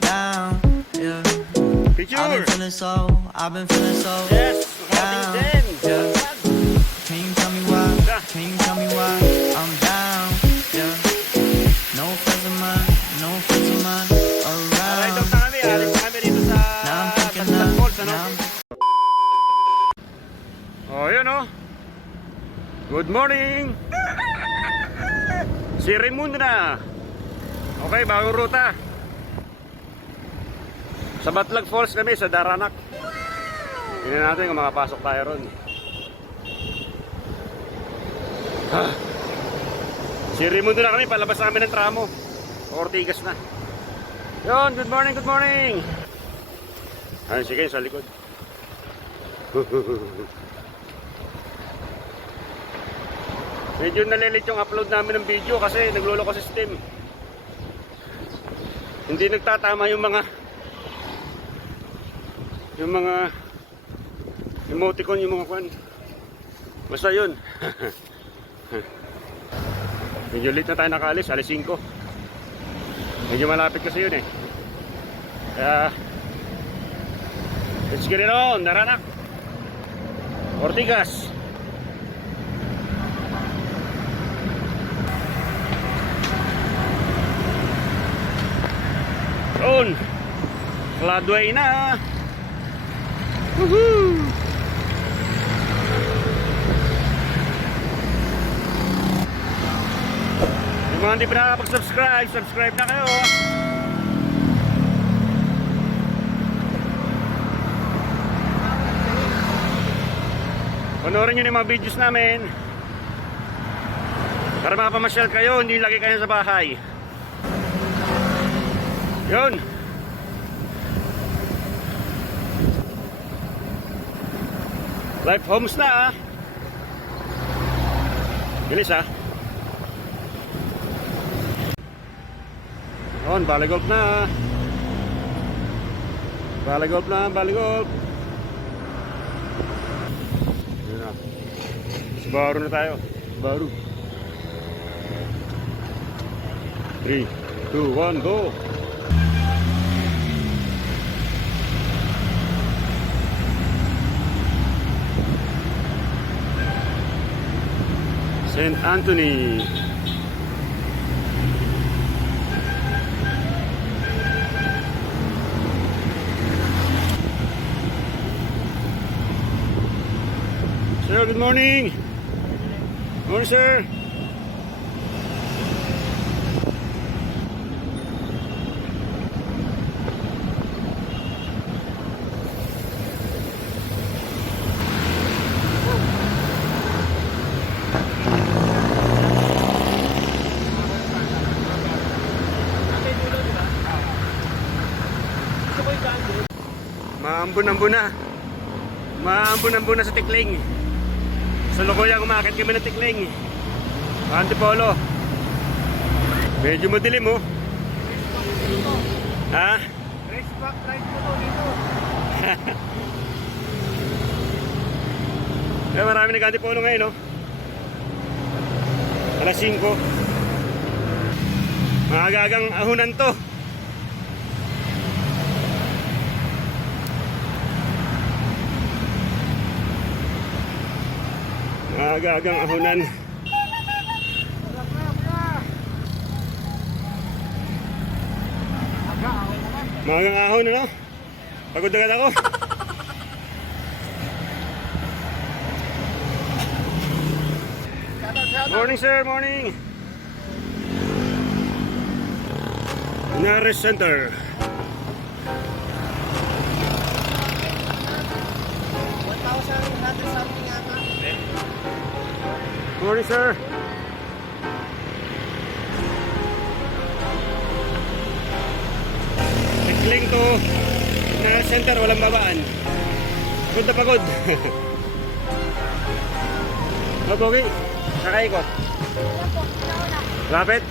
down, yeah. Picture! I've been feeling so Yes! down, Makarating din! yeah. Can you tell me why? Can you tell me why I'm down, yeah. No friends of mine, no friends of mine Alright, around. na kami. Alis na kami dito sa Now I'm thinking Bastard Falls, ano? now I'm Oh, yun oh. Good morning! Si Raimundo na. Okay, bagong ruta. Sa Batlag Falls kami, sa Daranak. Tingnan natin kung makapasok tayo ron. Si Raimundo na kami, palabas namin ng tramo. Ortigas na. Yun, good morning, good morning. Ayun, sige, sa likod. Medyo nalilit yung upload namin ng video kasi nagloloko system. Hindi nagtatama yung mga emoticon, yung mga kwan. Basta yun. Medyo late na tayo nakaalis, alas 5. Medyo malapit kasi yun eh. Kaya let's get it on, Daranak Ortigas. Yun, Cloudway na. Woohoo! Yung mga hindi pa nakakapag-subscribe, subscribe na kayo. Panoorin nyo yung mga videos namin para makapamasyal kayo, hindi lagi kayo sa bahay. Yun. Life homes na ah. Bilis ah. Yun, Baligolf na. Baligolf na, Baligolf. Yun na. Subaru na tayo. Subaru. 3, 2, 1, go. St. Anthony. Sir, good morning. Morning, sir. Maambun-ambun na. Maambun-ambun na sa Tikling. Sa Lokoya, umakit kami ng Tikling. Antipolo. Medyo madilim oh. Ha? Race back ride mo to dito. Kaya marami nag-antipolo ngayon oh. Alas 5. Maaga-agang ahunan to. Maaga-agang ahunan. Maagang ahon ano? Pagod agad ako. Morning sir, morning. Inares Center. 1,100 something yata. Morning sir. Tikling to Inares Center, walang babaan. Pagod na pagod. O Pogi, nakaikot. Lapit.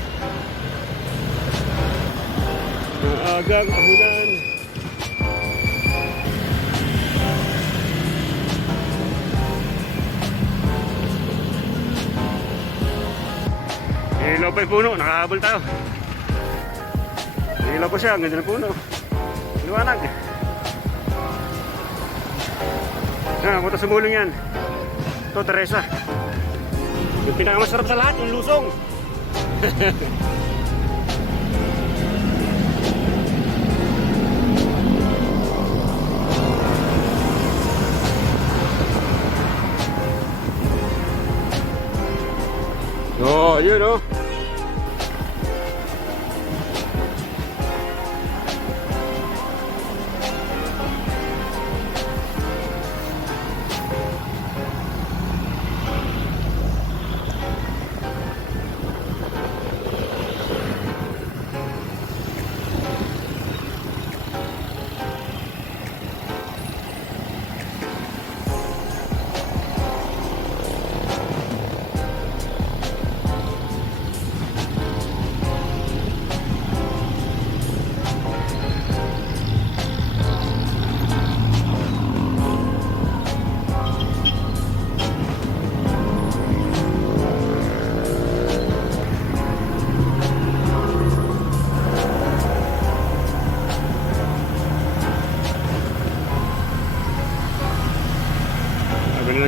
Maagang ahunan. Ilaw pa yung puno, nakahabol tayo. Ilaw ko siya, ang ganda ng puno. Liwanag. Yan, punta sa mulong yan. Ito, Teresa. Yung pinakamasarap sa lahat, yung lusong. Oh, yun oh.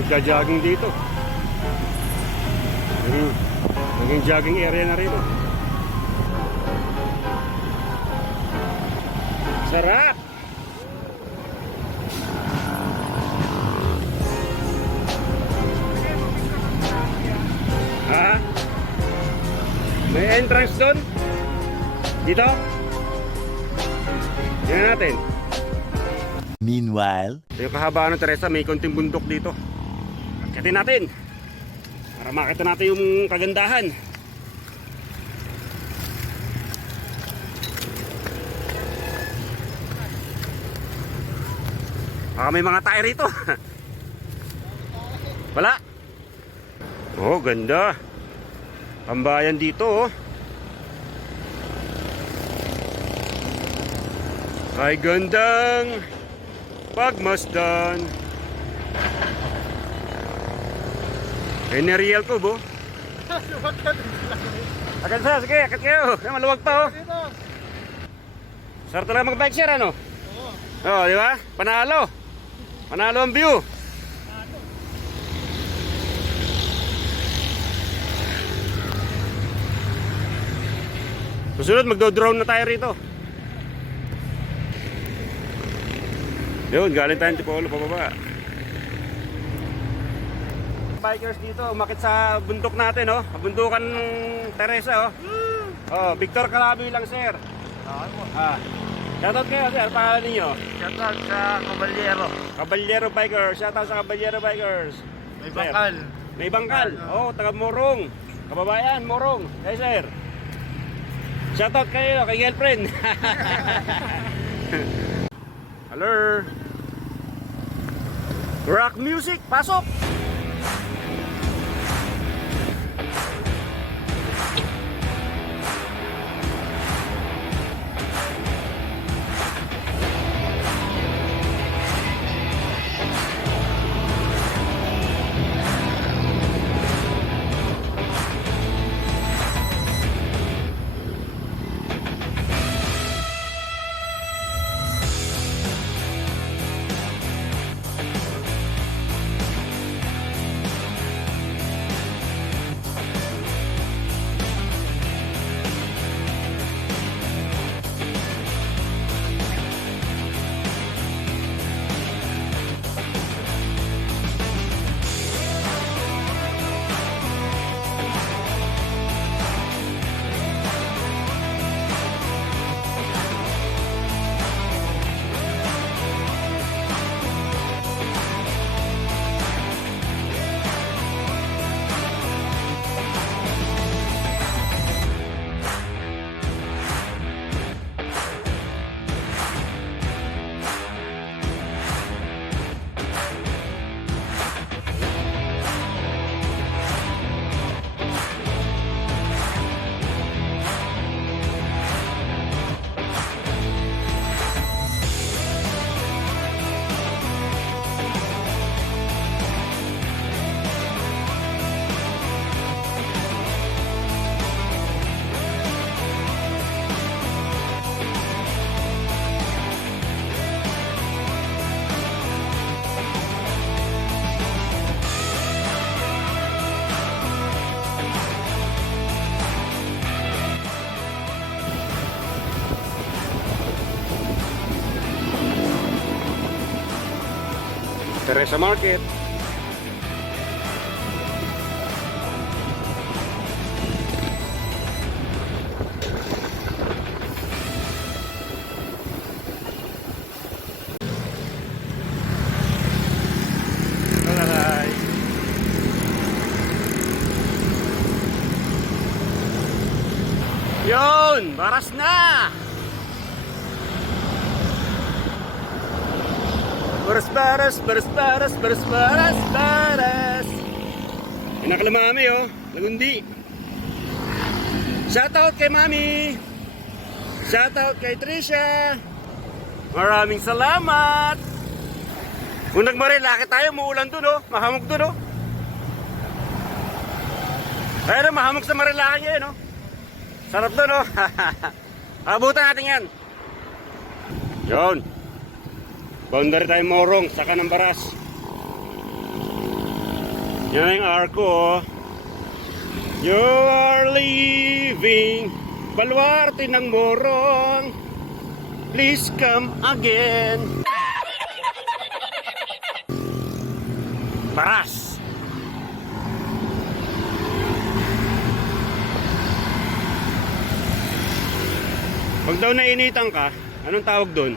Nagja-jogging dito. Naging jogging area na rito. Sarap! Ha? May entrance doon? Dito? Tingnan natin. Meanwhile, Ito yung kahabaan ng Teresa, may konting bundok dito. Akitin natin para makita natin yung kagandahan. Baka may mga tayo rito. Wala. Oh, ganda. Pambayan dito oh. Ay gandang pagmasdan. Real ko bo. Agad sa, sige, akit kayo. Maluwag pa oh. Sarap talaga mag-bike share ano? Oo, di ba? Panalo. Panalo ang view. Susunod, magdo-drone na tayo rito. Yun, galing tayo Antipolo, pababa. Bikers dito, umakit sa bundok natin, oh. Bundukan ng Teresa, oh. Oh, Victor Calabi lang, sir. Shoutout kayo, sir. Pangalan ninyo? Shoutout sa Caballero. Caballero Bikers. Shoutout sa Caballero Bikers. May Sir. bangkal. May bangkal. Oh, taga Morong. Kababayan, Morong. Hey, sir. Shoutout kayo kay girlfriend. Hello. Rock music, pasok. Teresa Market. Alright. Yun, baras na. Baras. Anak na mami oh, nagundi. Shoutout kay mami. Shoutout kay Trisha. Maraming salamat. Kung nagmarilaki tayo, muulan dun oh. Mahamog dun oh. Ayun oh, mahamog sa Marilaki ngayon oh. Sarap dun oh. Abutan natin yan. Yun. Boundary tayo Morong, saka ng Baras. Yan yung arko oh. You are leaving Baluarte ng Morong. Please come again. Baras. Pag daw nainitan ka, anong tawag doon?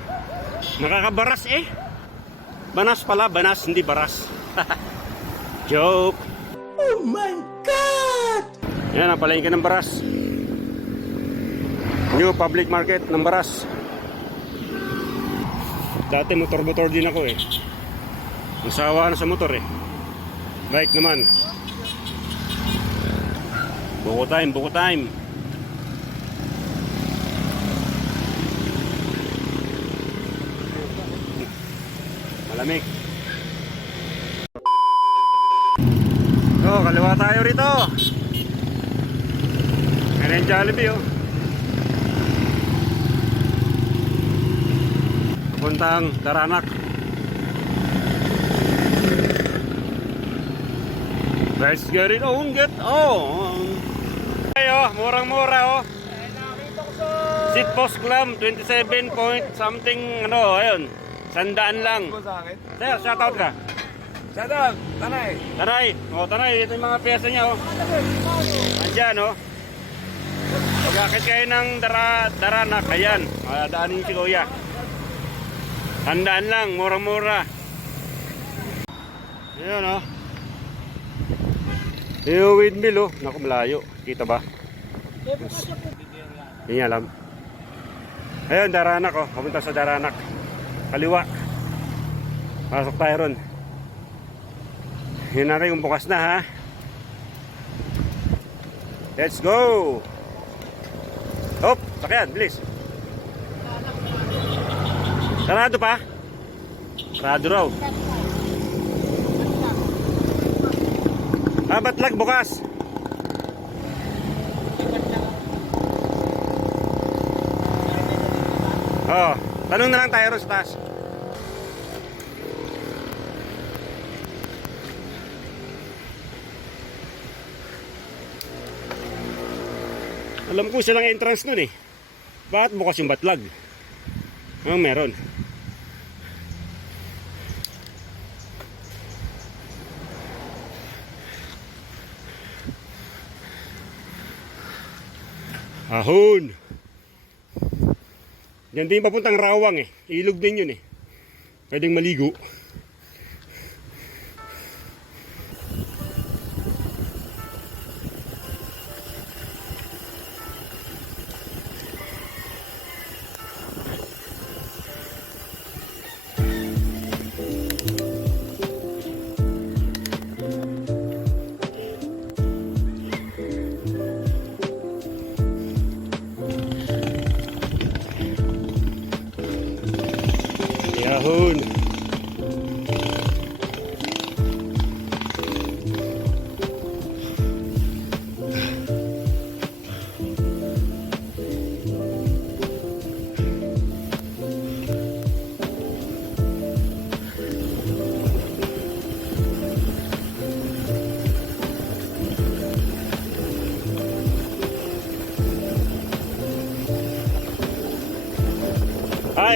Nakakabaras eh. Banas pala, banas, hindi baras. Joke. Oh my God! Yan ang palengke ng Baras. New public market ng Baras. Dati motor-motor din ako eh. Nasawa na sa motor eh. Bike naman. Buko time. Malamig. Oh, kaliwa tayo rito. Ayan yung Jollibee oh. Puntang Daranak. Let's get it on, get on. Ayo, murang-mura oh. Seat post glam 27 point something ano, ayun. 100 lang. Sir, shoutout ka. Shoutout, Tanay. Tanay, ito yung mga pyesa niya oh. Andyan oh. Pag-akit kayo ng Daranak, ayan. Daanin si Kuya. 100 lang, murang-mura. Ayan oh. Yung windmill oh. Naku, malayo. Kita ba? Hindi niya alam. Ayun, Daranak oh. Papunta sa Daranak. Kaliwa. Pasok tayo ron. Yun natin kung bukas na ha. Let's go. Hop, sakyan, bilis. Sarado pa? Sarado raw. Batlag bukas. Oh, tanong na lang tayo ron sa taas. Alam ko silang entrance nun eh. Bakit bukas yung Batlag? Meron. Ahon. Yan din papuntang Rawang eh. Ilog din yun eh. Pwedeng maligo. Yahoo!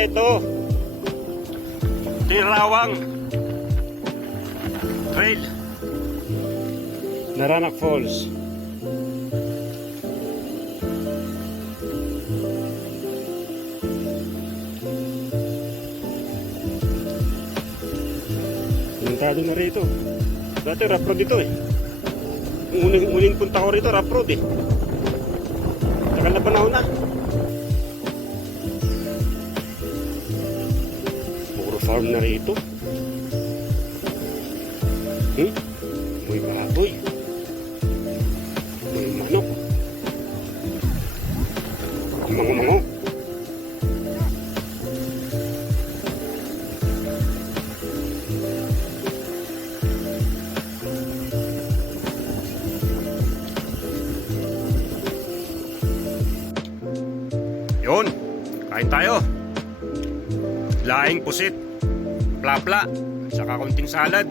Ito. Rawang. trail. Naranak Falls. Puntado na rito. Dati rough road ito eh. Uling punta ko rito, rough road eh. Tagal na panahon na. Puro farm na rito. May baboy. May manok. Mango-mango. Yun, kain tayo. Laing pusit, plapla, saka konting salad.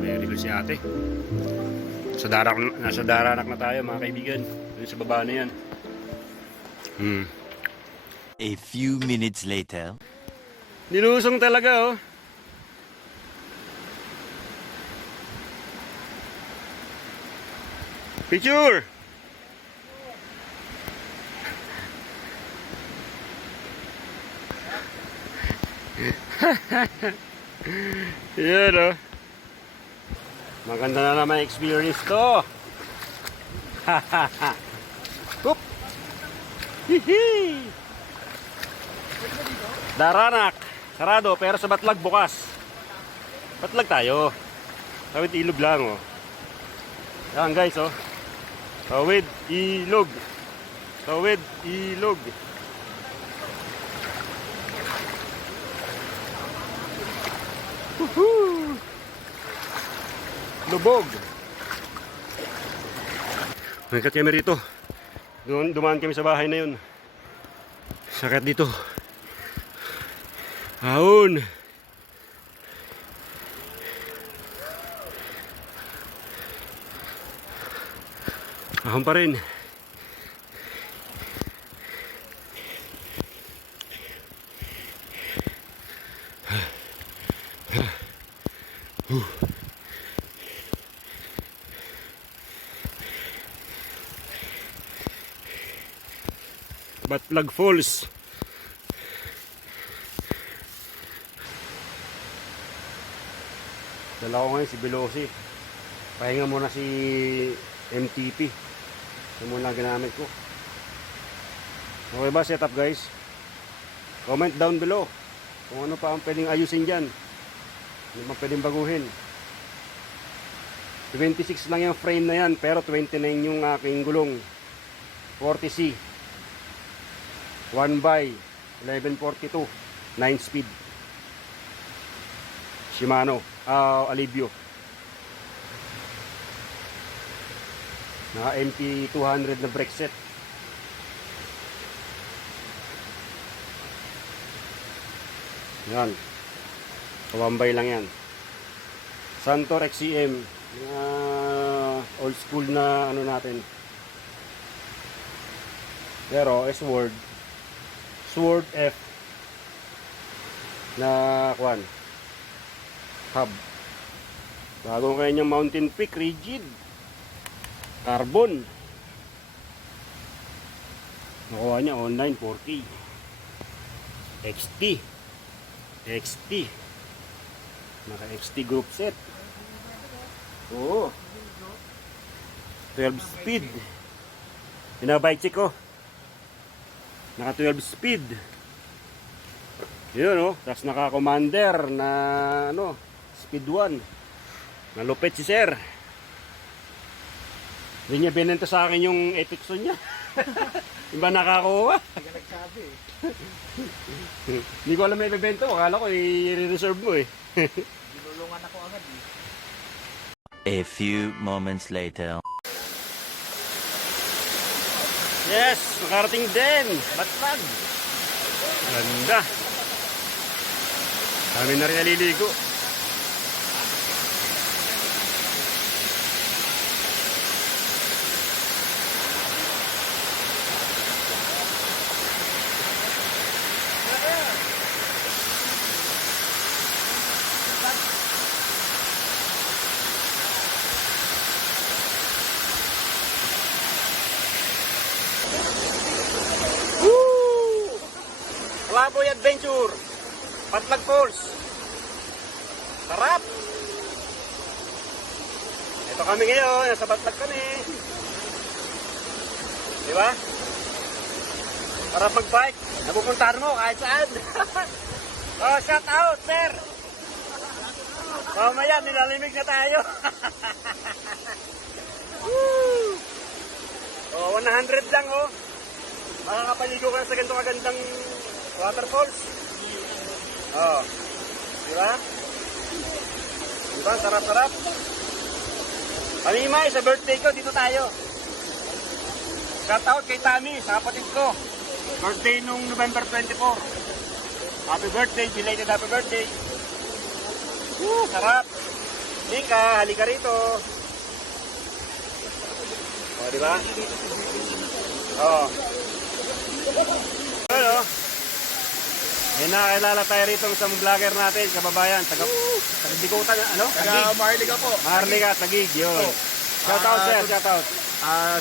Very good si ate. Nasa Daranak na tayo mga kaibigan. Dun sa baba na yan. A few minutes later. Nilusong talaga oh. Picture! Yan oh. Maganda na naman experience to. Oop. Hihi. Daranak. Sarado pero sa Batlag bukas. Batlag tayo. Tawid ilog lang oh. Yan guys oh. Tawid ilog. Tawid ilog. Woohoo! Lubog. Nagkat kami rito. Dumaan kami sa bahay na yun. Sakit dito. Ahon. Ahon pa rin. Batlag Falls. Dala ko ngayon si Belosi. Pahinga muna si MTP. Ito muna ginamit ko. Okay ba setup guys? Comment down below kung ano pa ang pwedeng ayusin dyan. Ano pa pwedeng baguhin. 26 lang yung frame na yan pero 29 yung aking gulong. 40C. 1 by 1142 9 speed Shimano Alivio naka MP200 na brake set. Yan 1 by lang yan. Santor XCM old school na ano natin pero Sword F na kwan hub. Bagong kanyang Mountain Peak rigid carbon. Nakuha niya online 4K XT naka XT group set. Oo 12 speed. Pinabike check ko. Naka 12 speed. Yun oh. Tapos naka commander na ano, speed 1. Nalupit si sir. Hindi niya binenta sa akin yung Epixon niya. Iba nakakuha. Hindi nagsabi eh. Hindi ko alam may bibenta. Akala ko i-reserve mo eh. Dinulungan ako agad eh. A few moments later. Yes, nakarating din. Batlag. Ganda. Kami na rin naliligo. Kalaboy Adventure. Batlag Falls. Sarap. Ito kami ngayon. Nasa Batlag kami. Di ba? Sarap mag-bike. Napupuntahan mo kahit saan. Oh, shout out, sir. Mamaya, nilalimig na tayo. Woo! Oh, 100 lang, oh. Makakapaligo ka sa ganito kagandang waterfalls. Oh. Di ba? Di ba? Sarap-sarap. Pamimay, sa birthday ko, dito tayo. Shout out kay Tami, sa kapatid ko. Birthday nung November 24. Happy birthday, belated happy birthday. Woo, sarap. Nika, halika rito. O, di ba? Oo. Ano? May nakakilala tayo rito sa vlogger natin, kababayan. Taga-Bikutan, ano? Taga Maharlika po. Maharlika, Tagig, yun. Shout out, sir, shout out.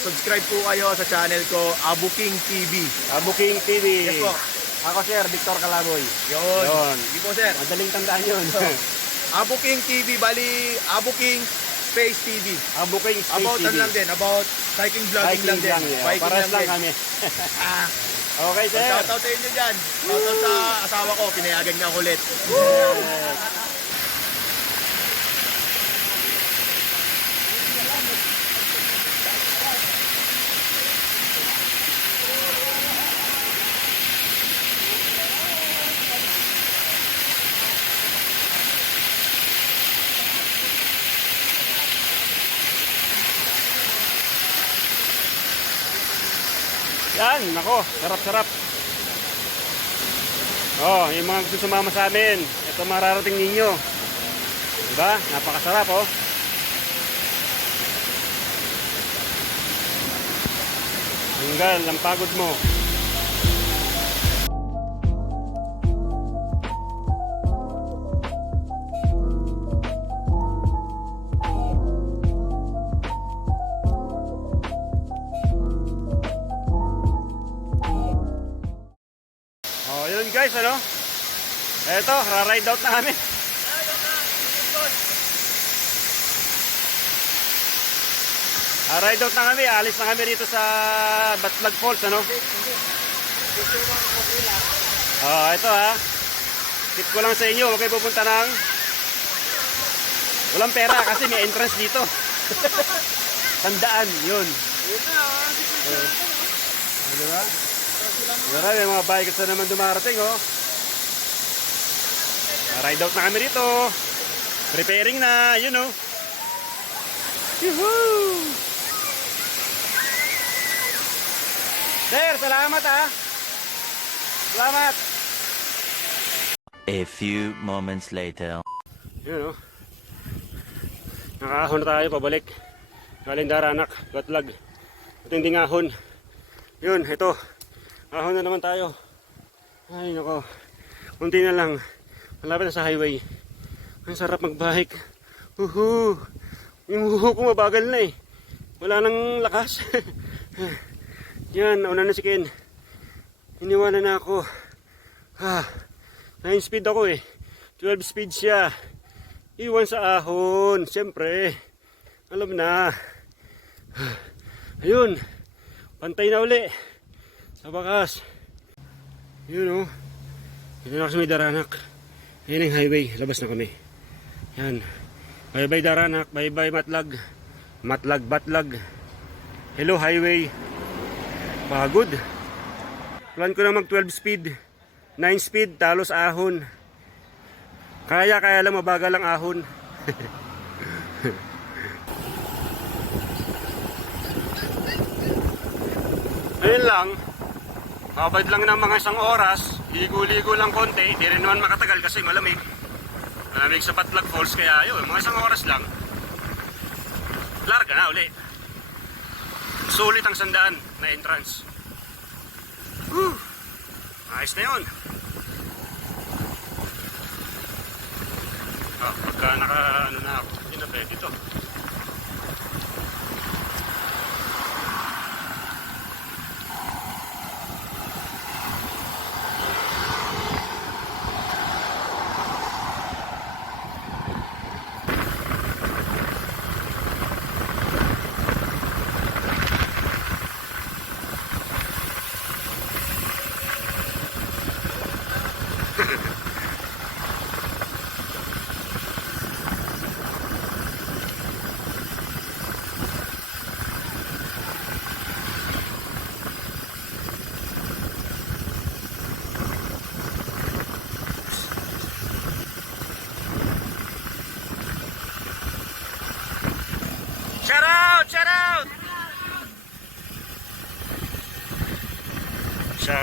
Subscribe po kayo sa channel ko, Abu King TV. Abu King TV. Yes po. Ako, sir, Victor Calaboy. Yun. Yun. Hindi po, sir. Madaling tandaan yun. Abu King TV, bali Abu King Space TV. Abu King Space About TV. ano lang din, about cycling vlogging lang din. Biking Paras lang din. kami. Okay, sir. Shoutout sa inyo dyan. Shoutout sa asawa ko, pinayagan niya ako ulit. Yan, nako, sarap-sarap. Oh, yung mga gusto sumama sa amin, ito mararating ninyo. Diba? Napakasarap, oh. Tanggal ang pagod mo. Oh, yun guys, ano? Eto, ra-ride out na kami. Ride out na kami, alis na kami rito sa Batlag Falls, ano? Oh, ito ha. Tip ko lang sa inyo, huwag kayo pupunta ng walang pera kasi may entrance dito. Tandaan, yun. Diba? Marami mga bikers na naman dumarating, oh. Ride out na kami rito. Preparing na, yun, oh. Yuhuu! Sir, salamat, ha. Salamat. A few moments later. Yun, oh. Nakahon na tayo pabalik. Galing Daranak, Batlag. Ito hindi ngahon. Yun, ito. Ahon na naman tayo. Ay, nako. Kunti na lang. Malapit na sa highway. Ang sarap magbike. Uhu. Yung uhu ko mabagal na eh. Wala nang lakas. Yan, nauna na si Ken. Iniwala na ako. 9 speed ako eh. 12 speed siya. Iwan sa ahon. Siyempre. Alam na. Ayun. Pantay na uli. Sa bakas. Yun, oh. Ito na kasi may Daranak. Ayan ang highway. Labas na kami. Yan. Bye bye Daranak. Bye bye Matlag. Matlag, Batlag. Hello highway. Pagod. Plan ko na mag 12 speed. 9 speed. Talos ahon. Kaya lang mabagal ang ahon. Ayun lang. Mabad lang ng mga isang oras, ligo-ligo lang konti, di rin naman makatagal kasi malamig. Malamig sa Batlag Falls, kaya yun, mga isang oras lang. Larga na uli. Sulit ang sandaan na entrance. Whew! Ayos na yun. Pagka ano na ako, hindi na pwede ito.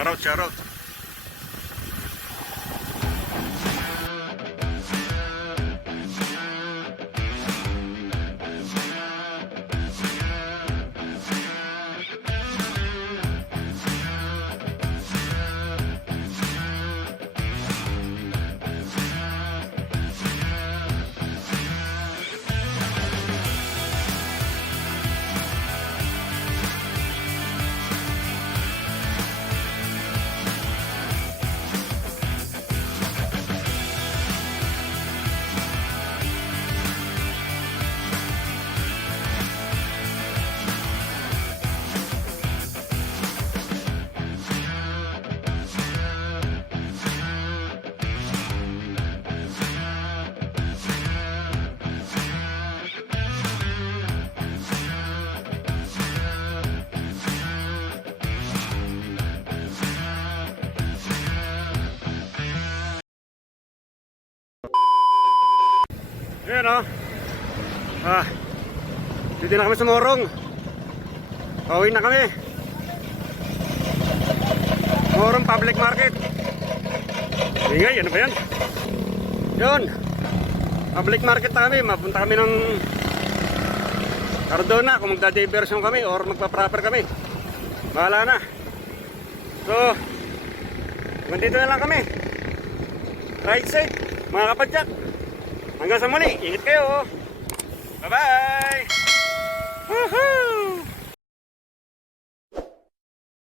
Shoutout, shoutout. Ayan o. Dito na kami sa Morong. Pauwi na kami. Morong Public Market. Ingay, ano ba yan? Yun. Public Market na kami. Mapunta kami ng Cardona kung magda-diversion kami or magpa-proper kami. Bahala na. So, dito na lang kami. Ride safe, mga kapadyak. Hanggang sa muli, ingat kayo. Bye-bye! Woohoo!